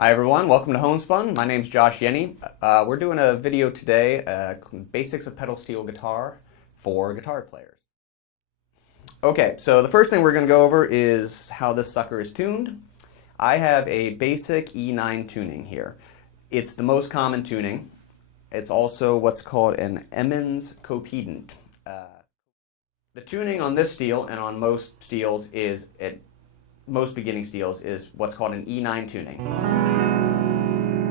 Hi everyone, welcome to Homespun. My name's Josh Yenne. We're doing a video today, basics of pedal steel guitar for guitar players. Okay, so the first thing we're going to go over is how this sucker is tuned. I have a basic E9 tuning here. It's the most common tuning. It's also what's called an Emmons copedant. The tuning on this steel and on most steels is, most beginning steels, is what's called an E9 tuning.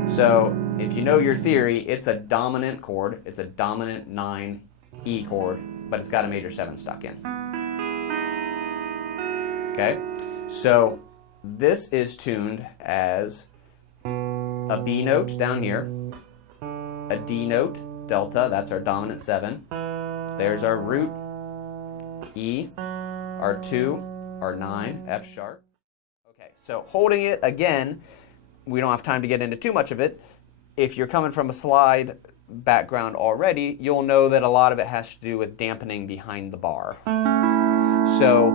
So if you know your theory, it's a dominant chord. It's a dominant 9 E chord, but it's got a major 7 stuck in. Okay, so this is tuned as a B note down here, a D note, delta, that's our dominant 7. There's our root, E, our 2, our 9, F sharp. Okay, so holding it again, we don't have time to get into too much of it. If you're coming from a slide background already, you'll know that a lot of it has to do with dampening behind the bar. So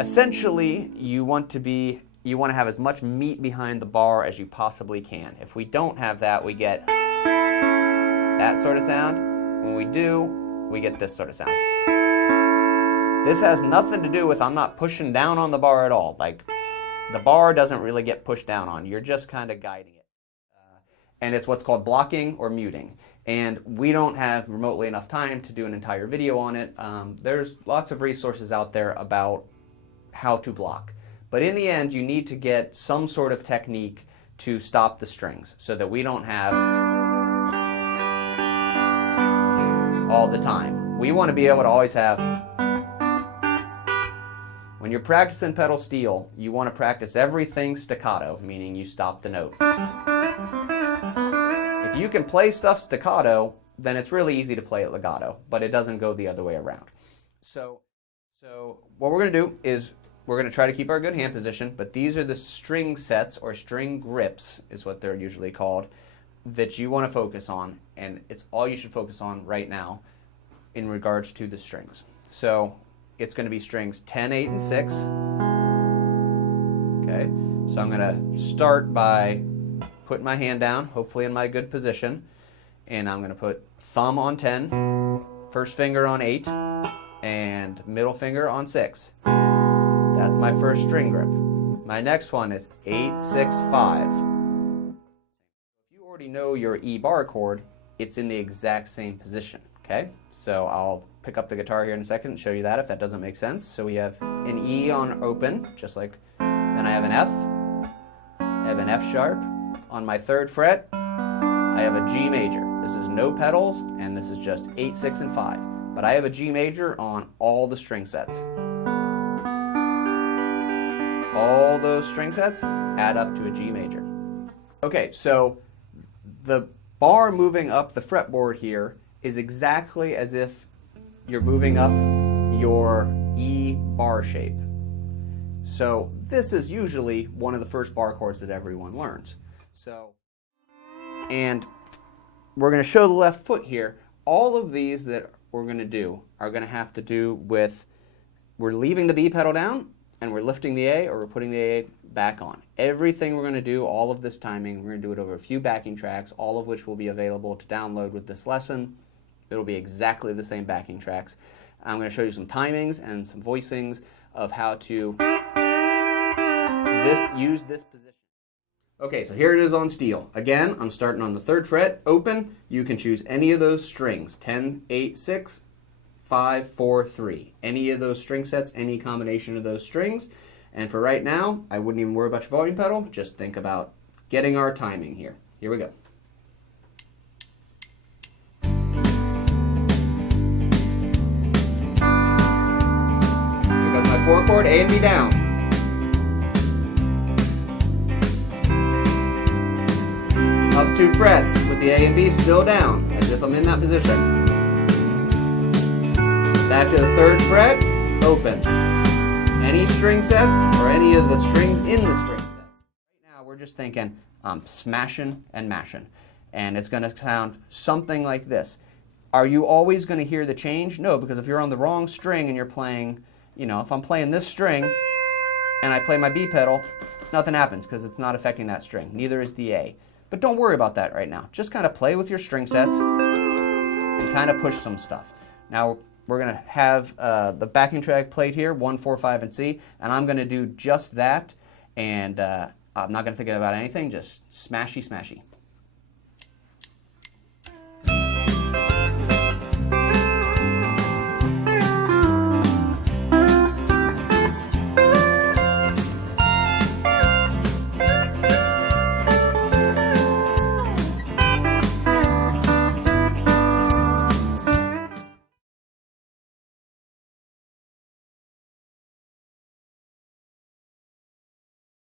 essentially, you want to have as much meat behind the bar as you possibly can. If we don't have that, we get that sort of sound. When we do, we get this sort of sound. This has nothing to do with, I'm not pushing down on the bar at all. Like, the bar doesn't really get pushed down on. You're just kind of guiding it. And it's what's called blocking or muting. And we don't have remotely enough time to do an entire video on it. There's lots of resources out there about how to block. But in the end, you need to get some sort of technique to stop the strings so that we don't have all the time. We want to be able to always have. When you're practicing pedal steel, you want to practice everything staccato, meaning you stop the note. If you can play stuff staccato, then it's really easy to play it legato, but it doesn't go the other way around. So what we're going to do is we're going to try to keep our good hand position, but these are the string sets, or string grips is what they're usually called, that you want to focus on, and it's all you should focus on right now in regards to the strings. So it's going to be strings 10, 8, and 6. Okay, so I'm going to start by putting my hand down, hopefully in my good position, and I'm going to put thumb on 10, first finger on 8, and middle finger on 6. That's my first string grip. My next one is 8, 6, 5. If you already know your E bar chord, it's in the exact same position. Okay, so I'll pick up the guitar here in a second and show you that if that doesn't make sense. So we have an E on open, just like, then I have an F, I have an F sharp. On my 3rd fret, I have a G major. This is no pedals, and this is just 8, 6, and 5. But I have a G major on all the string sets. All those string sets add up to a G major. Okay, so the bar moving up the fretboard here is exactly as if you're moving up your E bar shape. So this is usually one of the first bar chords that everyone learns. So, and we're going to show the left foot here. All of these that we're going to do are going to have to do with, we're leaving the B pedal down and we're lifting the A, or we're putting the A back on. Everything we're going to do, all of this timing, we're going to do it over a few backing tracks, all of which will be available to download with this lesson. It'll be exactly the same backing tracks. I'm going to show you some timings and some voicings of how to use this position. Okay, so here it is on steel. Again, I'm starting on the 3rd fret, open. You can choose any of those strings, 10, 8, 6, 5, 4, 3. Any of those string sets, any combination of those strings. And for right now, I wouldn't even worry about your volume pedal. Just think about getting our timing here. Here we go. Here goes my 4 chord, A and B down. Up 2 frets with the A and B still down, as if I'm in that position. Back to the 3rd fret, open. Any string sets, or any of the strings in the string sets. Right now we're just thinking, smashing and mashing. And it's going to sound something like this. Are you always going to hear the change? No, because if you're on the wrong string and you're playing, you know, if I'm playing this string, and I play my B pedal, nothing happens because it's not affecting that string. Neither is the A. But don't worry about that right now. Just kind of play with your string sets and kind of push some stuff. Now we're going to have the backing track played here, 1, 4, 5, and C, and I'm going to do just that, and I'm not going to think about anything, just smashy, smashy.